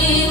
see.